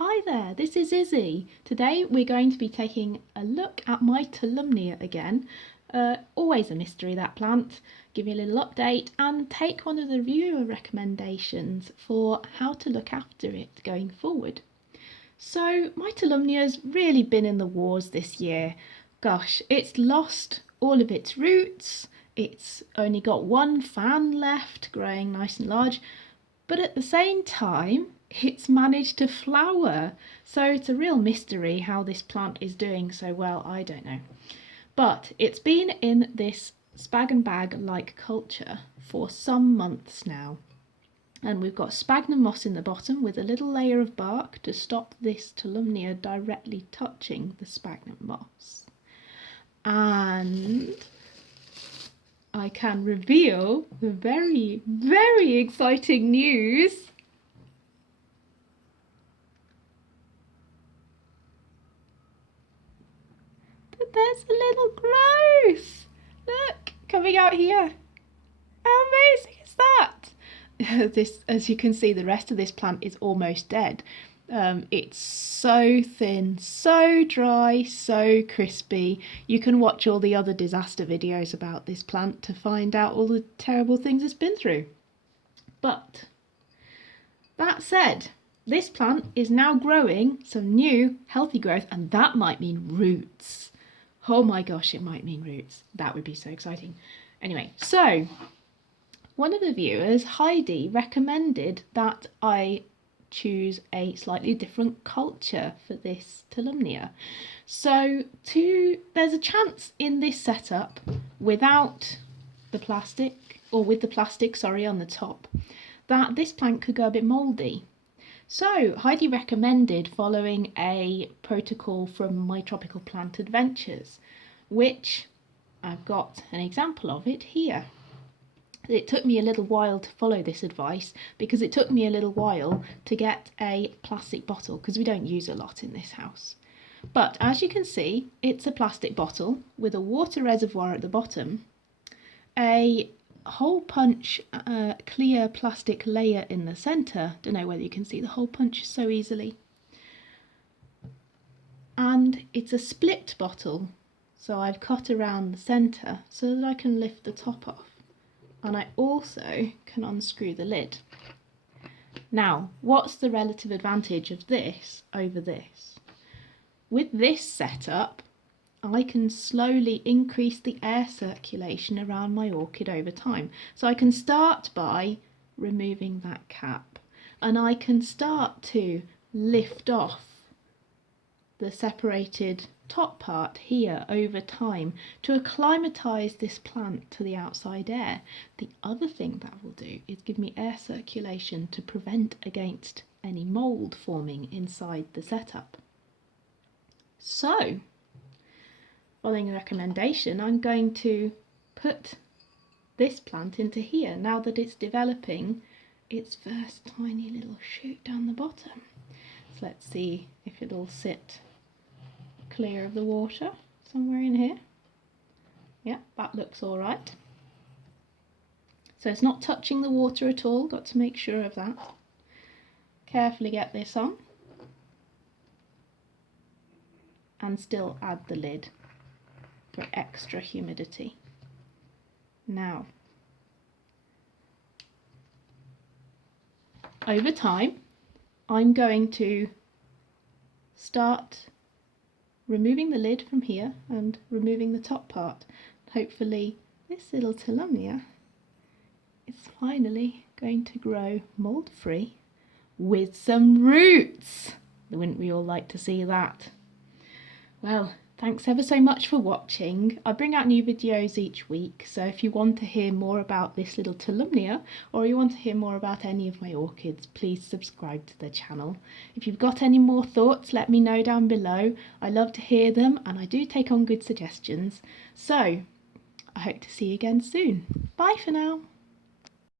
Hi there, this is Izzy. Today we're going to be taking a look at my Tolumnia again. Always a mystery, that plant. Give you a little update and take one of the viewer recommendations for how to look after it going forward. So my Tolumnia's really been in the wars this year. Gosh, it's lost all of its roots. It's only got one fan left, growing nice and large. But at the same time, it's managed to flower. So it's a real mystery how this plant is doing so well, I don't know. But it's been in this spag and bag like culture for some months now. And we've got sphagnum moss in the bottom with a little layer of bark to stop this Tolumnia directly touching the sphagnum moss. And I can reveal the very, very exciting news. That there's a little growth. Look, coming out here. How amazing is that? This, as you can see, the rest of this plant is almost dead. It's so thin, so dry, so crispy. You can watch all the other disaster videos about this plant to find out all the terrible things it's been through. But that said, this plant is now growing some new healthy growth, and that might mean roots. Oh my gosh, it might mean roots. That would be so exciting. Anyway, so one of the viewers, Heidi, recommended that I choose a slightly different culture for this Tolumnia. So there's a chance in this setup without the plastic, or with the plastic, sorry, on the top, that this plant could go a bit mouldy. So Heidi recommended following a protocol from My Tropical Plant Adventures, which I've got an example of it here. It took me a little while to follow this advice because it took me a little while to get a plastic bottle because we don't use a lot in this house. But as you can see, it's a plastic bottle with a water reservoir at the bottom, a hole punch clear plastic layer in the centre. Don't know whether you can see the hole punch so easily. And it's a split bottle, so I've cut around the centre so that I can lift the top off. And I also can unscrew the lid. Now, what's the relative advantage of this over this? With this setup, I can slowly increase the air circulation around my orchid over time. So I can start by removing that cap, and I can start to lift off the separated top part here over time to acclimatise this plant to the outside air. The other thing that will do is give me air circulation to prevent against any mould forming inside the setup. So, following the recommendation, I'm going to put this plant into here now that it's developing its first tiny little shoot down the bottom. So let's see if it'll sit clear of the water somewhere in here. Yeah, that looks all right. So it's not touching the water at all, got to make sure of that. Carefully get this on and still add the lid for extra humidity. Now, over time, I'm going to start removing the lid from here and removing the top part. Hopefully this little Tolumnia is finally going to grow mould free with some roots. Wouldn't we all like to see that? Well, thanks ever so much for watching. I bring out new videos each week, so if you want to hear more about this little Tolumnia, or you want to hear more about any of my orchids, please subscribe to the channel. If you've got any more thoughts, let me know down below. I love to hear them, and I do take on good suggestions. So, I hope to see you again soon. Bye for now.